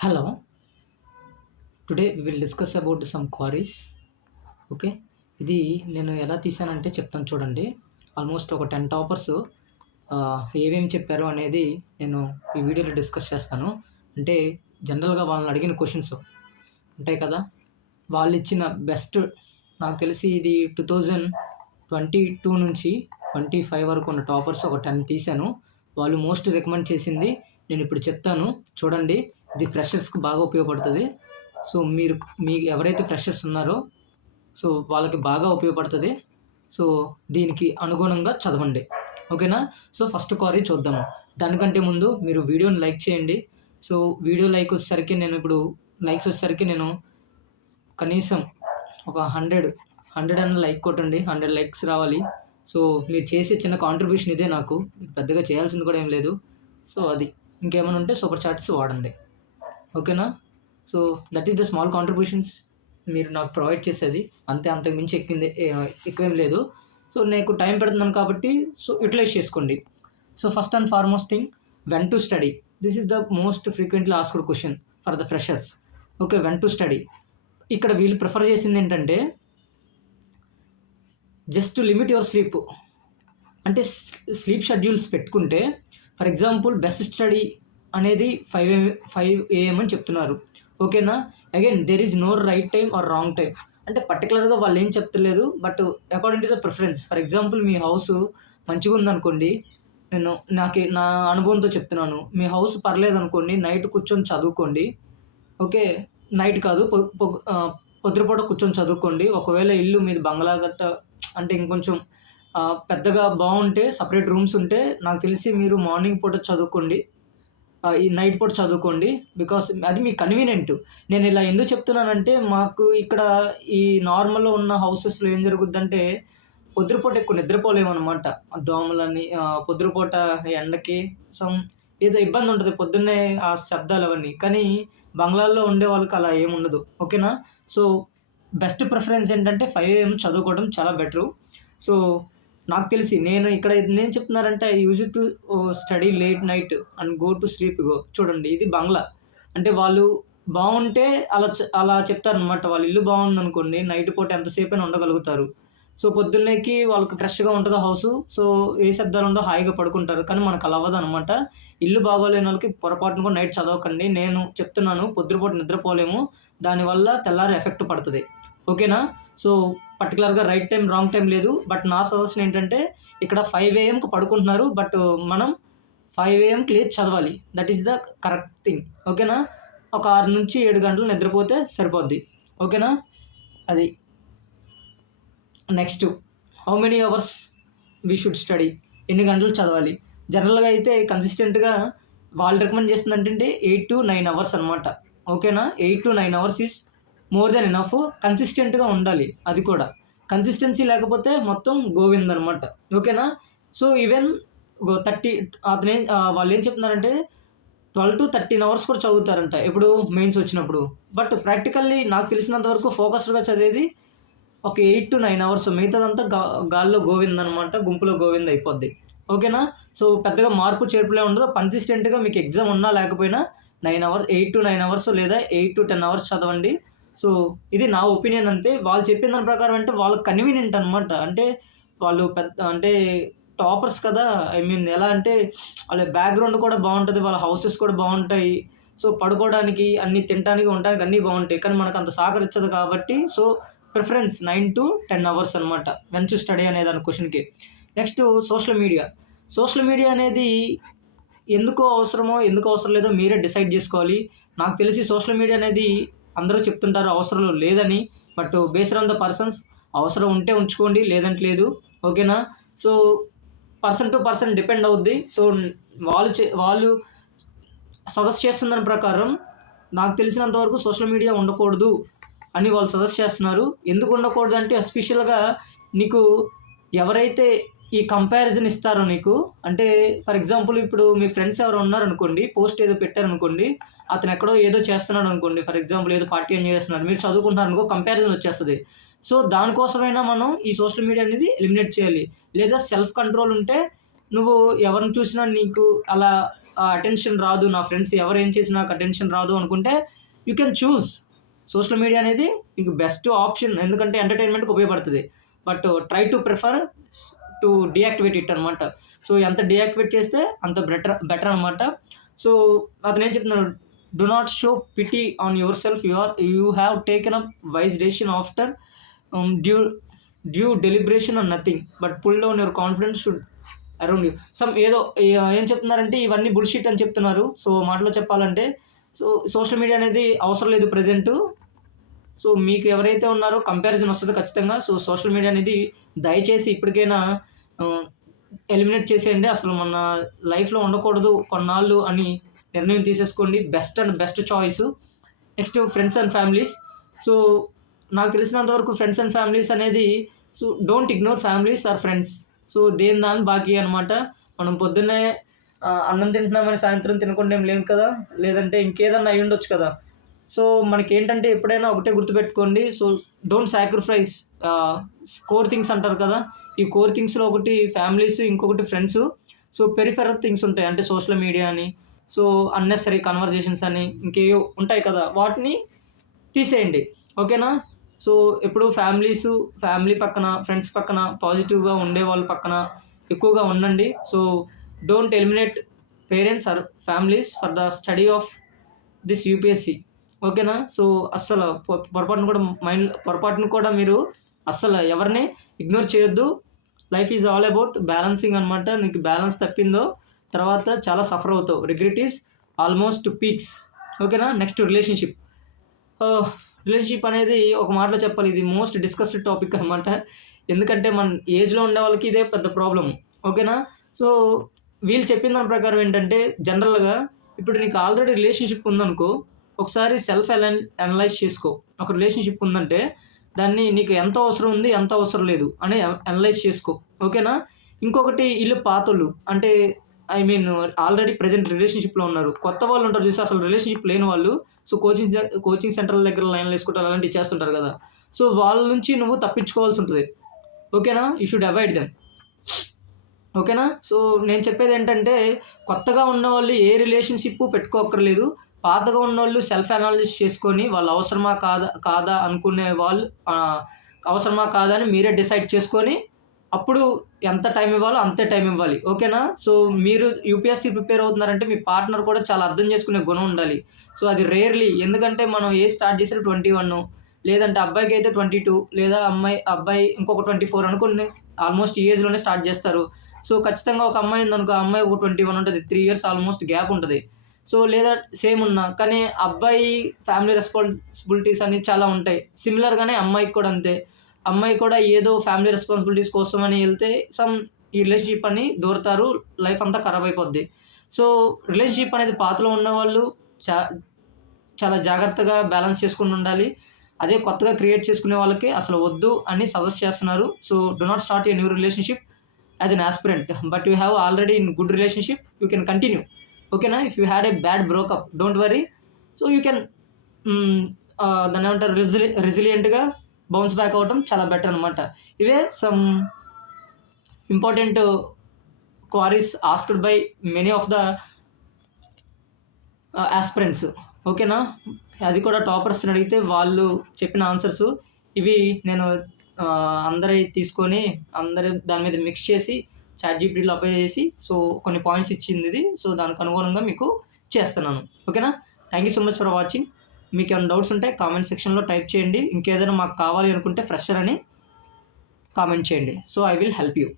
Hello, today we will discuss about some queries. Okay. ఇది నేను ఎలా తీశానంటే చెప్తాను చూడండి. ఆల్మోస్ట్ ఒక 10 టాపర్స్ ఏమేమి చెప్పారు అనేది నేను ఈ వీడియోలో డిస్కస్ చేస్తాను. అంటే జనరల్‌గా వాళ్ళని అడిగిన క్వెషన్స్ ఉంటాయి కదా! వాళ్ళిచ్చిన బెస్ట్ నాకు తెలిసి ఇది 2022 నుంచి 25 వరకు ఉన్న టాపర్స్ ఒక 10 తీశాను. వాళ్ళు మోస్ట్ రికమెండ్ చేసింది నేనిప్పుడు చెప్తాను. చూడండి. ఇది ఫ్రెషర్స్‌కి బాగా ఉపయోగపడుతది. సో, ఎవరైతే ఫ్రెషర్స్ ఉన్నారో సో, వాళ్ళకి బాగా ఉపయోగపడుతది. సో, దీనికి అనుగుణంగా చదవండి. ఓకేనా? సో, ఫస్ట్ క్వరీ చూద్దాము. దానికంటే ముందు మీరు వీడియోని లైక్ చేయండి. సో, వీడియో లైక్స్ వచ్చేసరికి నేను కనీసం ఒక 100 అన్నా లైక్ కొట్టండి. 100 లైక్స్ రావాలి. సో, మీరు చేసే చిన్న కాంట్రిబ్యూషన్ ఇదే నాకు. పెద్దగా చేయాల్సింది కూడా ఏం లేదు. సో, అది. ఇంకేమైనా ఉంటే సూపర్ చాట్స్ వాడండి. ఓకేనా? So, that is the small contributions మీరు నాకు ప్రొవైడ్ చేసేది. అంతకు మించి ఎక్కువేం లేదు. సో, నాకు టైం పెడుతున్నాను కాబట్టి సో, యుటిలైజ్ చేసుకోండి. So, first and foremost thing when to study. This is the most frequently asked question for the freshers. Okay. When to study. ఇక్కడ వీళ్ళు ప్రిఫర్ చేసిందేంటంటే just to limit your sleep. అంటే sleep schedules పెట్టుకుంటే for example best study అనేది 5 AM అని చెప్తున్నారు. ఓకేనా? Again there is no right time or wrong time. అంటే పర్టికులర్‌గా వాళ్ళేం చెప్తలేదు. But according to the preference. For example మీ హౌసు మంచిగుందనుకోండి. నా అనుభవంతో చెప్తున్నాను. మీ హౌస్ పర్లేదనుకోండి. నైట్ కూర్చొని చదువుకోండి. ఓకే. నైట్ కాదు పొద్దునపూట కూర్చొని చదువుకోండి. ఒకవేళ ఇల్లు మీది బంగ్లా గట్ట అంటే ఇంకొంచెం పెద్దగా బావుంటే సెపరేట్ రూమ్స్ ఉంటే నాకు తెలిసి మీరు మార్నింగ్ పూట చదువుకోండి. ఈ నైట్ పూట చదువుకోండి. బికాస్ అది మీకు కన్వీనియంట్. నేను ఇలా ఎందుకు చెప్తున్నానంటే మాకు ఇక్కడ ఈ నార్మల్‌లో ఉన్న హౌసెస్‌లో ఏం జరుగుద్దంటే పొద్దునపూట ఎక్కువ నిద్రపోలేమనమాట. దోమలని పొద్దునపూట ఎండకి ఏదో ఇబ్బంది ఉంటది. పొద్దున్నే ఆ శబ్దాలు అవన్నీ. కానీ బంగ్లాల్లో ఉండే వాళ్ళకి అలా ఏముండదు. ఓకేనా? సో, బెస్ట్ ప్రిఫరెన్స్ ఏంటంటే 5 AM చదువుకోవడం చాలా బెటరు. సో, నాకు తెలిసి నేను చెప్తున్నానంటే I used to study late night and go to sleep చూడండి ఇది బంగ్లా. అంటే వాళ్ళు బావుంటే అలా చెప్తారనమాట. వాళ్ళ ఇల్లు బావుందనుకోండి నైట్ పూట ఎంతసేపైనా ఉండగలుగుతారు. సో, పొద్దున్నేకి వాళ్ళకి ఫ్రెష్‌గా ఉంటది హౌసు. సో, ఏ శబ్దాలుండవు హాయిగా పడుకుంటారు. కానీ మనకలా అవ్వదనమాట. ఇల్లు బాగోలేనోళ్ళకి పొరపాటున కూడా నైట్ చదవకండి. నేను చెప్తున్నాను పొద్దునపూట నిద్రపోలేము. దానివల్ల తెల్లారి ఎఫెక్ట్ పడతది. ఓకేనా? సో, పర్టిక్యులర్‌గా రైట్ టైమ్, రాంగ్ టైమ్ లేదు. బట్ నా సజెషన్ ఏంటంటే ఇక్కడ 5 AMకి పడుకుంటున్నారు. బట్ మనం 5 AMకి లేచి చదవాలి. That is the correct thing. ఓకేనా? ఒక 6-7 గంటలు నిద్రపోతే సరిపోద్ది. ఓకేనా? అది. Next how many hours we should study. ఎన్ని గంటలు చదవాలి? జనరల్‌గా అయితే కన్సిస్టెంట్‌గా వాళ్ళు రికమెండ్ చేసిందేంటంటే 8-9 అవర్స్ అనమాట. ఓకేనా? 8-9 hours is more than enough. కన్సిస్టెంట్‌గా ఉండాలి అది కూడా. కన్సిస్టెన్సీ లేకపోతే మొత్తం గోవిందనమాట. ఓకేనా? సో, ఈవెన్ 30 వాళ్ళేం చెప్తున్నారంటే 12-13 అవర్స్ కూడా చదువుతారంట. ఎప్పుడు మెయిన్స్ వచ్చినప్పుడు. బట్ ప్రాక్టికల్లీ నాకు తెలిసినంత వరకు ఫోకస్డ్‌గా చదివేది ఒక 8-9 అవర్స్. మిగతాదంతా గాల్లో గోవిందనమాట. గుంపులో గోవింద్ అయిపోద్ది. ఓకేనా? సో, పెద్దగా మార్పు చేర్పులే ఉండదు. కన్సిస్టెంట్‌గా మీకు ఎగ్జామ్ ఉన్నా లేకపోయినా 8-9 అవర్స్ లేదా 8-10 అవర్స్ చదవండి. సో, ఇది నా ఒపీనియన్ అంతే. వాళ్ళు చెప్పిన దాని ప్రకారం అంటే వాళ్ళకి కన్వీనియంట్ అనమాట. అంటే వాళ్ళు అంటే టాపర్స్ కదా! ఐ మీన్ ఎలా అంటే వాళ్ళ బ్యాక్‌గ్రౌండ్ కూడా బావుంటది. వాళ్ళ హౌసెస్ కూడా బావుంటాయి. సో, పడుకోవడానికి, తినటానికి, ఉండటానికి అన్నీ బావుంటాయి. కానీ మనకంత సహకరించదు కాబట్టి సో, ప్రిఫరెన్స్ 9-10 అవర్స్ అనమాట. వెన్ టు స్టడీ అనే దాని క్వెషన్‌కి. Next social media. Social media అనేది ఎందుకు అవసరమో, ఎందుకు అవసరం లేదో మీరే డిసైడ్ జేసుకోవాలి. నాకు తెలిసి సోషల్ మీడియా అనేది అందరూ చెప్తుంటారు అవసరం లేదని. But based on the persons అవసరం ఉంటే ఉంచుకోండి. లేదంటే లేదు. ఓకేనా? So, person to person depend అవుద్ది. సో, వాళ్ళు సజెస్ట్ చేస్తున్న దాని ప్రకారం నాకు తెలిసినంత వరకు సోషల్ మీడియా ఉండకూడదు అని వాళ్ళు సజెస్ట్ చేస్తున్నారు. ఎందుకు ఉండకూడదంటే ఎస్పెషల్‌గా నీకు ఎవరైతే ఈ కంపారిజన్ ఇస్తారో నీకు అంటే ఫర్ ఎగ్జాంపుల్ ఇప్పుడు మీ ఫ్రెండ్స్ ఎవరో ఉన్నారనుకోండి. పోస్ట్ ఏదో పెట్టారనుకోండి. అతను ఎక్కడో ఏదో చేస్తున్నాడనుకోండి. ఫర్ ఎగ్జాంపుల్ ఏదో పార్టీ ఎంజాయ్ చేస్తున్నారు. మీరు చదువుకుంటున్నారనుకో కంపారిజన్ వచ్చేస్తది. సో, దానికోసమైనా మనం ఈ సోషల్ మీడియా అనేది ఎలిమినేట్ చేయాలి. లేదా సెల్ఫ్ కంట్రోల్ ఉంటే నువ్వు ఎవరిని చూసినా నీకు అలా ఆ అటెన్షన్ రాదు, నా ఫ్రెండ్స్ ఎవరు ఏం చేసినా నాకు అటెన్షన్ రాదు అనుకుంటే you can choose. Social media అనేది మీకు బెస్ట్ ఆప్షన్, ఎందుకంటే ఎంటర్టైన్మెంట్కి ఉపయోగపడుతుంది. But try to prefer to deactivate it అనమాట. సో ఎంత డీయాక్టివేట్ చేస్తే అంత బెటర్ అనమాట. సో అతను ఏం చెప్తున్నాడు, do not show pity on yourself, you have taken up wise decision after due deliberation and nothing but pull down your confidence should around you. ఏం చెప్తున్నారంటే ఇవన్నీ బుల్షిట్ అని చెప్తున్నారు. సో మాటలో చెప్పాలంటే సోషల్ మీడియా అనేది అవసరం లేదు ప్రజెంటు. సో మీకు ఎవరైతే ఉన్నారో కంపారిజన్ వస్తుంది ఖచ్చితంగా. సో సోషల్ మీడియా అనేది దయచేసి ఇప్పటికైనా ఎలిమినేట్ చేసేయండి. అసలు మన లైఫ్లో ఉండకూడదు కొన్నాళ్ళు అని నిర్ణయం తీసేసుకోండి. Best choice. Next friends and families. So నాకు తెలిసినంతవరకు ఫ్రెండ్స్ అండ్ ఫ్యామిలీస్ అనేది, so don't ignore families or friends. So దేని దాని బాకీ అనమాట. మనం పొద్దున్నే అన్నం తింటున్నామని సాయంత్రం తినకుండా ఏం లేవు కదా, లేదంటే ఇంకేదన్నా అయి ఉండొచ్చు కదా. సో మనకేంటంటే ఎప్పుడైనా ఒకటే గుర్తుపెట్టుకోండి. So don't sacrifice core things అంటారు కదా. ఈ కోర్ థింగ్స్లో ఒకటి ఫ్యామిలీస్, ఇంకొకటి ఫ్రెండ్స్. సో పెరిఫెరల్ థింగ్స్ ఉంటాయి, అంటే సోషల్ మీడియా అని, సో అన్నెసరీ కన్వర్జేషన్స్ అని ఇంకేవో ఉంటాయి కదా, వాటిని తీసేయండి. ఓకేనా. సో ఎప్పుడు ఫ్యామిలీ పక్కన, ఫ్రెండ్స్ పక్కన, పాజిటివ్గా ఉండే వాళ్ళ పక్కన ఎక్కువగా ఉండండి. So don't eliminate parents or families for the study of this UPSC. ఓకేనా. సో అస్సలు పొరపాటును కూడా మీరు అస్సలు ఎవరిని ఇగ్నోర్ చేయొద్దు. Life is all about balancing అనమాట. నీకు బ్యాలెన్స్ తప్పిందో తర్వాత చాలా సఫర్ అవుతావు. Regret is almost peaks. ఓకేనా. నెక్స్ట్ రిలేషన్షిప్ అనేది ఒక మాటలో చెప్పాలి, ఇది మోస్ట్ డిస్కస్డ్ టాపిక్ అనమాట. ఎందుకంటే మన ఏజ్లో ఉండే వాళ్ళకి ఇదే పెద్ద ప్రాబ్లం. ఓకేనా. సో వీళ్ళు చెప్పిన దాని ప్రకారం ఏంటంటే, జనరల్గా ఇప్పుడు నీకు ఆల్రెడీ రిలేషన్షిప్ ఉందనుకో, ఒకసారి సెల్ఫ్ అనలైజ్ చేసుకో. ఒక రిలేషన్షిప్ ఉందంటే దాన్ని నీకు ఎంత అవసరం ఉంది, ఎంత అవసరం లేదు అని అనలైజ్ చేసుకో. ఓకేనా. ఇంకొకటి, వీళ్ళు పాతోళ్ళు, అంటే ఆల్రెడీ ప్రజెంట్ రిలేషన్షిప్లో ఉన్నారు. కొత్త వాళ్ళు ఉంటారు చూసి, అసలు రిలేషన్షిప్ లేని వాళ్ళు. సో కోచింగ్ సెంటర్ల దగ్గర లైన్లు వేసుకుంటారు, అలాంటివి చేస్తుంటారు కదా. సో వాళ్ళ నుంచి నువ్వు తప్పించుకోవాల్సి ఉంటుంది. ఓకేనా. You should avoid them. ఓకేనా. సో నేను చెప్పేది ఏంటంటే, కొత్తగా ఉన్నవాళ్ళు ఏ రిలేషన్షిప్ పెట్టుకోక్కర్లేదు. పాతగా ఉన్నవాళ్ళు సెల్ఫ్ అనాలిసిస్ చేసుకొని వాళ్ళు అవసరమా కాదా అనుకునే వాళ్ళు అవసరమా కాదా అని మీరే డిసైడ్ చేసుకొని అప్పుడు ఎంత టైం ఇవ్వాలో అంతే టైం ఇవ్వాలి. ఓకేనా. సో మీరు యూపీఎస్సీ ప్రిపేర్ అవుతున్నారంటే మీ పార్ట్నర్ కూడా చాలా అర్థం చేసుకునే గుణం ఉండాలి. సో అది రేర్లీ, ఎందుకంటే మనం స్టార్ట్ చేసిన 21, లేదంటే అబ్బాయికి అయితే 22, లేదా అబ్బాయి ఇంకొక 24 అనుకోండి. ఆల్మోస్ట్ ఈ ఏజ్లోనే స్టార్ట్ చేస్తారు. సో ఖచ్చితంగా ఒక అమ్మాయి ఉందనుకో, అమ్మాయి ఒక 21 ఉంటుంది. 3 years ఆల్మోస్ట్ గ్యాప్ ఉంటుంది. సో లేదా సేమ్ ఉన్నా కానీ అబ్బాయి ఫ్యామిలీ రెస్పాన్సిబిలిటీస్ అని చాలా ఉంటాయి. సిమిలర్గానే అమ్మాయికి కూడా అంతే. అమ్మాయి కూడా ఏదో ఫ్యామిలీ రెస్పాన్సిబిలిటీస్ కోసం అని వెళ్తే ఈ రిలేషన్షిప్ అని దూరతారు, లైఫ్ అంతా ఖరాబ్ అయిపోద్ది. సో రిలేషన్షిప్ అనేది పాతలో ఉన్నవాళ్ళు చాలా జాగ్రత్తగా బ్యాలెన్స్ చేసుకుని ఉండాలి. అదే కొత్తగా క్రియేట్ చేసుకునే వాళ్ళకి అసలు వద్దు అని సజెస్ట్ చేస్తున్నారు. So do not start a new relationship as an aspirant, but you have already in good relationship, you can continue. ఓకేనా. If you had a bad breakup, don't worry. So you can దాన్ని ఏమంటారు, రెసిలియంట్గా bounce back అవ్వడం చాలా better అనమాట. ఇవే some important queries asked by many of the aspirants. ఓకేనా. అది కూడా టాపర్స్ని అడిగితే వాళ్ళు చెప్పిన ఆన్సర్స్ ఇవి. నేను అందరి తీసుకొని దాని మీద మిక్స్ చేసి ChatGPTలో అప్లై చేసి, సో కొన్ని పాయింట్స్ ఇచ్చింది ఇది. సో దానికి అనుగుణంగా మీకు చేస్తున్నాను. ఓకేనా. Thank you so much for watching. మీకు ఏమైనా డౌట్స్ ఉంటే కామెంట్ సెక్షన్లో టైప్ చేయండి. ఇంకేదైనా మాకు కావాలి అనుకుంటే ఫ్రెషర్ అని కామెంట్ చేయండి. So I will help you.